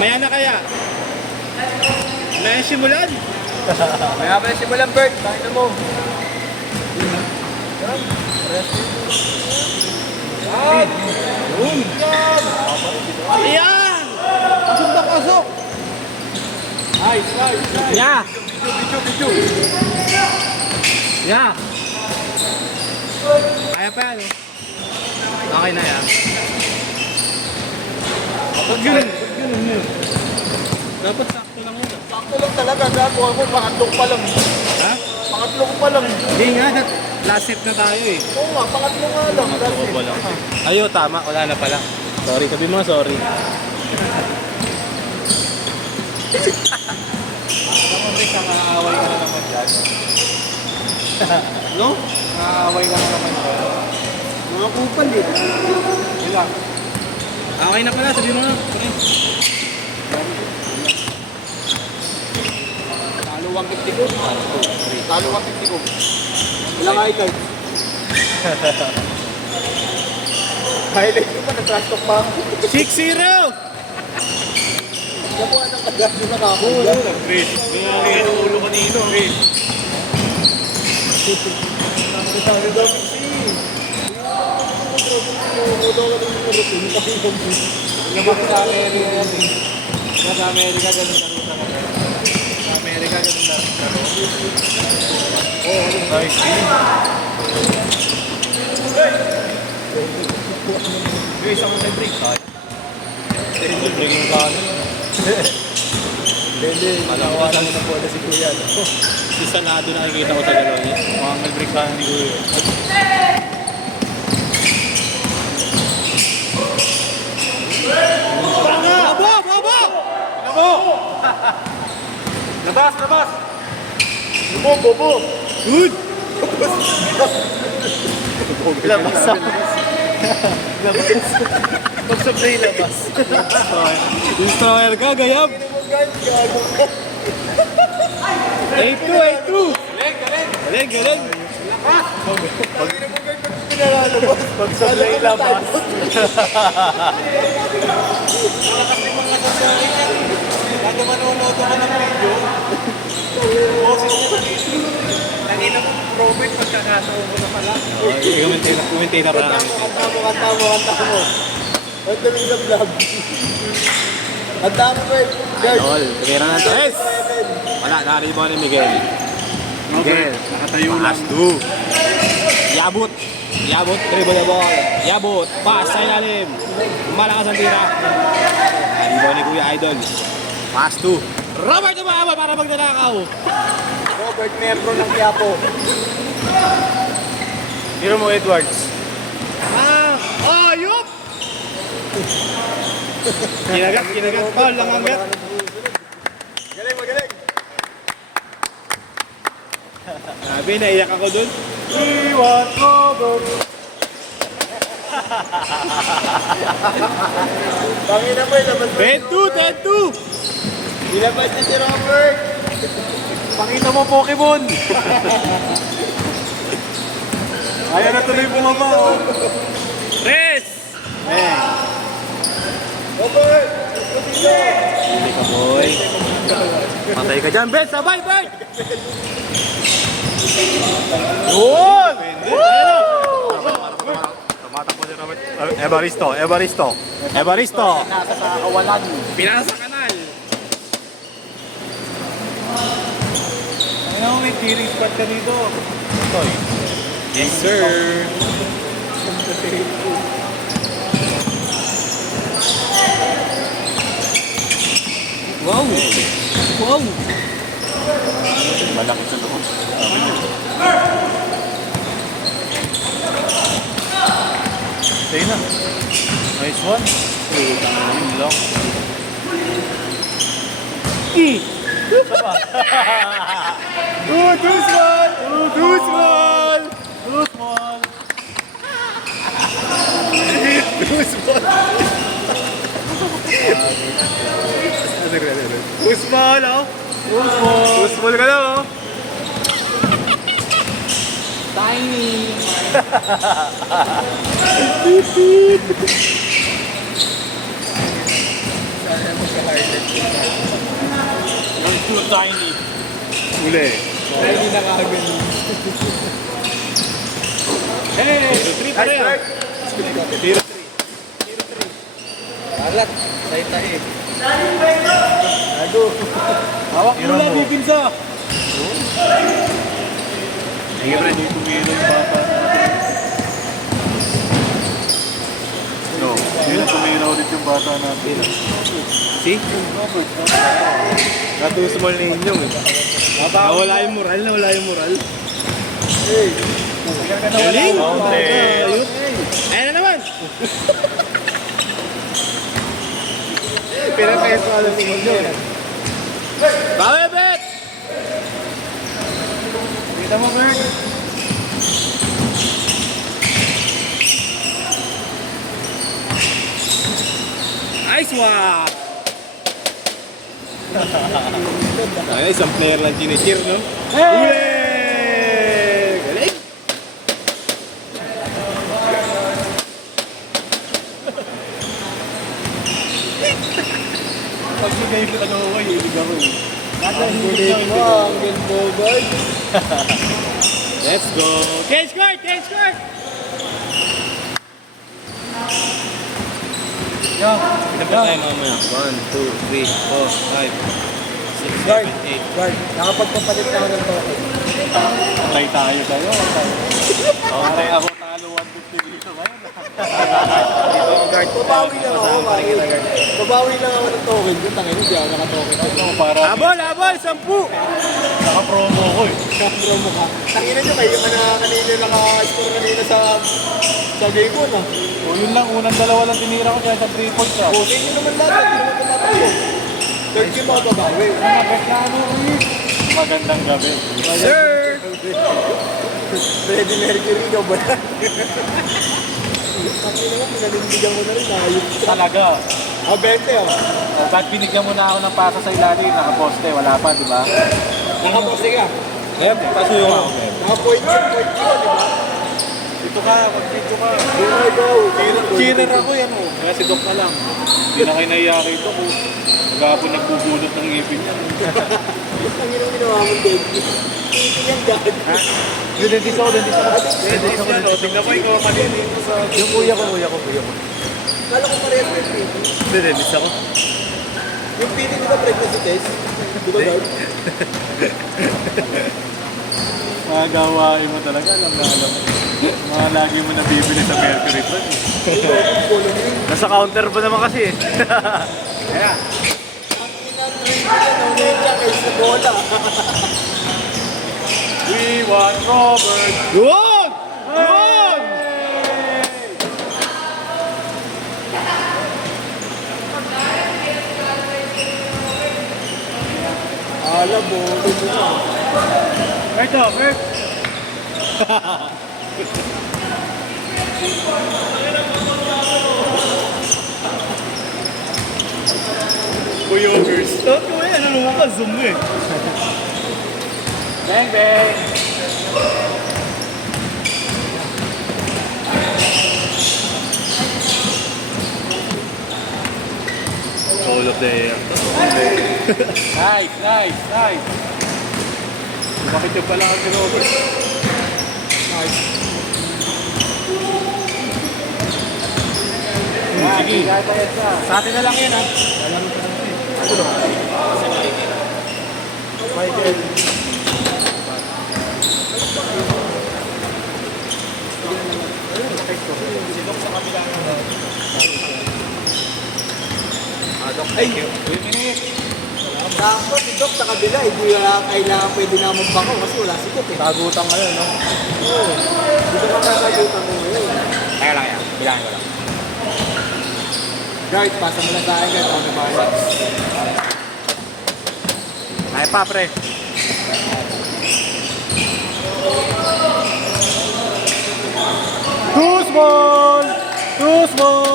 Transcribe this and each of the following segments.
Mamaya na kaya. Mamaya simulan. Mamaya pa na simulan, Bert. Bakit mo? Ayan! Pasok na pasok! Nice. Yeah! Video. Yeah! Kaya pa yan, oh. Okay na yan. Huwag yun mo. Dapat sakto lang muna. Sakto lang talaga. Gago ako. Pangatlong pa lang. Ha? Pangatlong pa lang. Hindi nga, last set na tayo eh. Oo nga, pangatlong nga lang. Ayo, tama. Wala na pala. Sorry, sabi mo sorry. Naman rin ka, naaaway ka na naman dyan. No? Naaaway ka na naman dyan. Mga kupal eh. Ilan? Okay na pala, sabi mo na. Talo 150 ko. Talo 150 ko. Ilang i-card? Highlight ko pa, nag-trash talk pa ako. 6-0! Nakuha ng kagat yung nakakuha. Chris, may ulo kanino. Chris. Sabi daw si. Naman sa Amerika yan eh. Sa Amerika ganun laro sa kanila. Sa Amerika ganun laro. Oo, nice. Hey, isang may break. Breaking yung kanan. Hindi, malawasan mo na po na si Kuya. Si Sanado nakikita ko sa galaw niya. Mga mag-break kanan ni Kuya. Labas! Bobo! Good! Labas ako. Pag-supply labas. Destroyer ka, gayab! 8-2! Galing! Pag-supply labas. Kada manonood ako ng video, boses mo kanina mo, Robert, pagkakataon ko na pala. Kumintain na pala. Kanta mo. Ang dami sa vlog. Kanta mo, Bert. Idol, tumira na ito. Yes! Wala, naribo ni Miguel. Miguel, Nakatayo pass to. Yabut, dribble the ball. Yabut, pass sa ilalim. Malakas ang tira. Naribo ni Kuya Idol. Pass to. Robert Umahaba para magdanakaw. Robert Membro ng Quiapo. Hero mo, Edwards. Ayup! Kinagat. Paul lang ang bet. Magaling. Sabi, naiyak ako dun. Iwan Robert. Pangina mo, ilabas mo. 10-2! Ilabas niya si Robert. Pangina mo, Pokemon. Ayaw na tuloy bumaba, oh. Res! Robert! Hindi ka, boy. Patay ka dyan, Ben! Sabay, Ben! Yun! Tumatakbo si Robert. Evaristo! Nasa sa kawalan. Pinasa kanal. Ano, may tearing spot ka dito. Toy. Yes, sir. Wow! Malaki sa loob. Sa'yo na. Nice one. Yun lang. Too small! Usman, oh. Usman ka lang, oh. Tiny! Sana mo sa Harlem. Too tiny. Uli. Ay, hindi nakagano. Hey! Three pa rin. Tiro 3. Alat. Tayo. Gago. Hawak mo lang, bibinsa. Hirap hindi tumiro yung bata natin. No, hindi tumiro ulit yung bata natin. See? Not too small na inyong eh. Nawala yung moral. Hey! Galing! Ayun. Ayan na naman! Pinapeso ka na sa inyo. Bawi, Bet! Kita mo, Bert? Nice one! Ay, isang player lang chine-cheer, no? Hey! Galing! Pag sigay ko ano ko, hilig ako eh. Ang gulit mo, ang Gilbogard. Let's go! Cage court! Yo! Dapat tayo mamaya. 1, 2, 3, 4, 5, 6, Guard, 7, 8. guard, nakapagpapalit na ako ng token. Patay tayo sa'yo. Okay, ako talo 150 dito ngayon. Guard, babawi lang ako, pare. Babawi lang ako ng token. Yung tangin, hindi ako nakatoken. Ano, para Habol! 10! naka-promo ko eh. Kapro mo ka. Tangina nyo kayo, kanina naka-score kanina sa game mo, no? O yun lang, unang dalawa lang tinira ko kaya sa 3 points ah. Buti nyo naman lahat, hindi naman tumatakbo. Third game ako babawi. Magandang gabi. Sir! Freddie Mercury ka ba yan? Tangina mo, pinanindigan ko na rin, ayun. Talaga. 20 ah. O, ba't binigyan mo na ako ng pasa sa ilalim? Nakaposte, wala pa, di ba? Nakaposte ka. Eh, pasuyo nga ako. Naka-point ka, di ba? Dito ka, mag-dito ka. Here I go. Cheater ako yan o. Kaya si Doc na lang. Hindi na kayo naiya kay Doc o. Magapon nagbubulot ng ngipin niya. Ang ginang ginawa mo, Dave. Hindi yan gagawin. Dentist ako. Dentist yan o. Tingnan mo ikaw kanina. Yung kuya ko. Kala ko parehas may PT. Dentist ako. Yung PT di ba pregnancy test? Di ba guard? Mga gawain mo talaga. Alam na alam. Mga lagi mo nabibili sa Mercury Plan. Nasa counter pa naman kasi eh. Kaya. We want Robert. Yun! Yun! Alam mo, ito na. Ito, Bert. Buyogers. Ito eh, ano naman ka, zoom mo eh. Bang, bang. Soul of the air. Nice. Bakit yung pala ang Robert? Sige. Sa atin na lang yan ha. Michael. Ay, Dapat si Doc sa kabila, hindi kailangan pwede naman bako kasi wala si Doc eh. Tagutan ngayon, no? Oo. Dito ka kakagutan mo ngayon. kaya lang yan. Bilangin ko lang. Guard, pasa mo na sa akin guard. Ano ba yan? Ay pa, pre. Too small! Too small!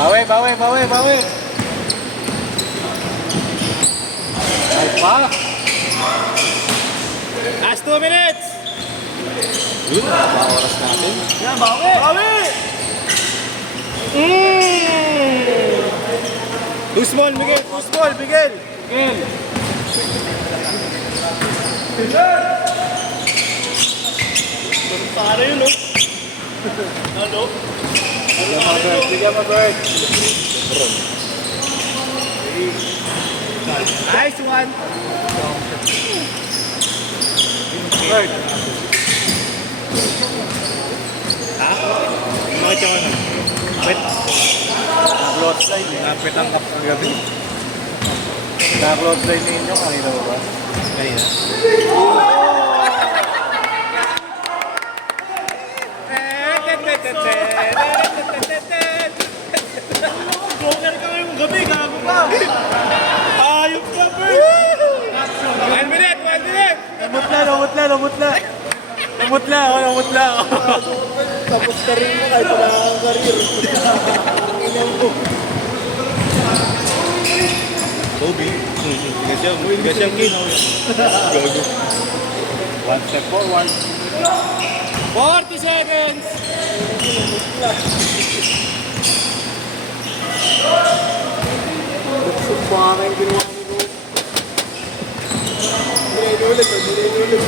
Bawi, bawi, bawi, bawi. Ay pa. Last 2 minutes! Yun, nakaba oras natin. Yan, bawi! Bawi! Too small, Miguel. Too small, Miguel. Miguel. Para yun, no? Ano? Bigyan mo, Bert. Nice one. Bert. Ha? Bakit yung ano? Wait. Nag-load slide eh. Napit ang kap ng gabi. Nag-load slide ninyo kanina ba? Kanina. Joker ka ngayong gabi, gago ka! Ayop ka, Bert! 1 minute, 1 minute. Namutla, namutla, namutla. Namutla ako, namutla ako. Tapos ka rin mo kahit wala kang karir. Inang mo. Toby. Tigas yung kin. Gago. One step forward. 40 seconds. Nagsok pa nga yung ginawa ni Ro. Ninulit, ninulit.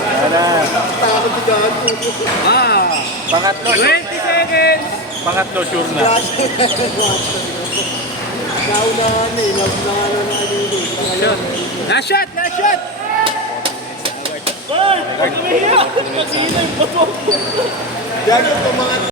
Ano? Takot si gago. Pangatlo. 20 seconds. Pangatlo, sure na. Flash. Naunahan eh. Naunahan na kanino. Last shot, last shot. Bert! Huwag umihiyak! Pag-iinay mo to! Gago pa mga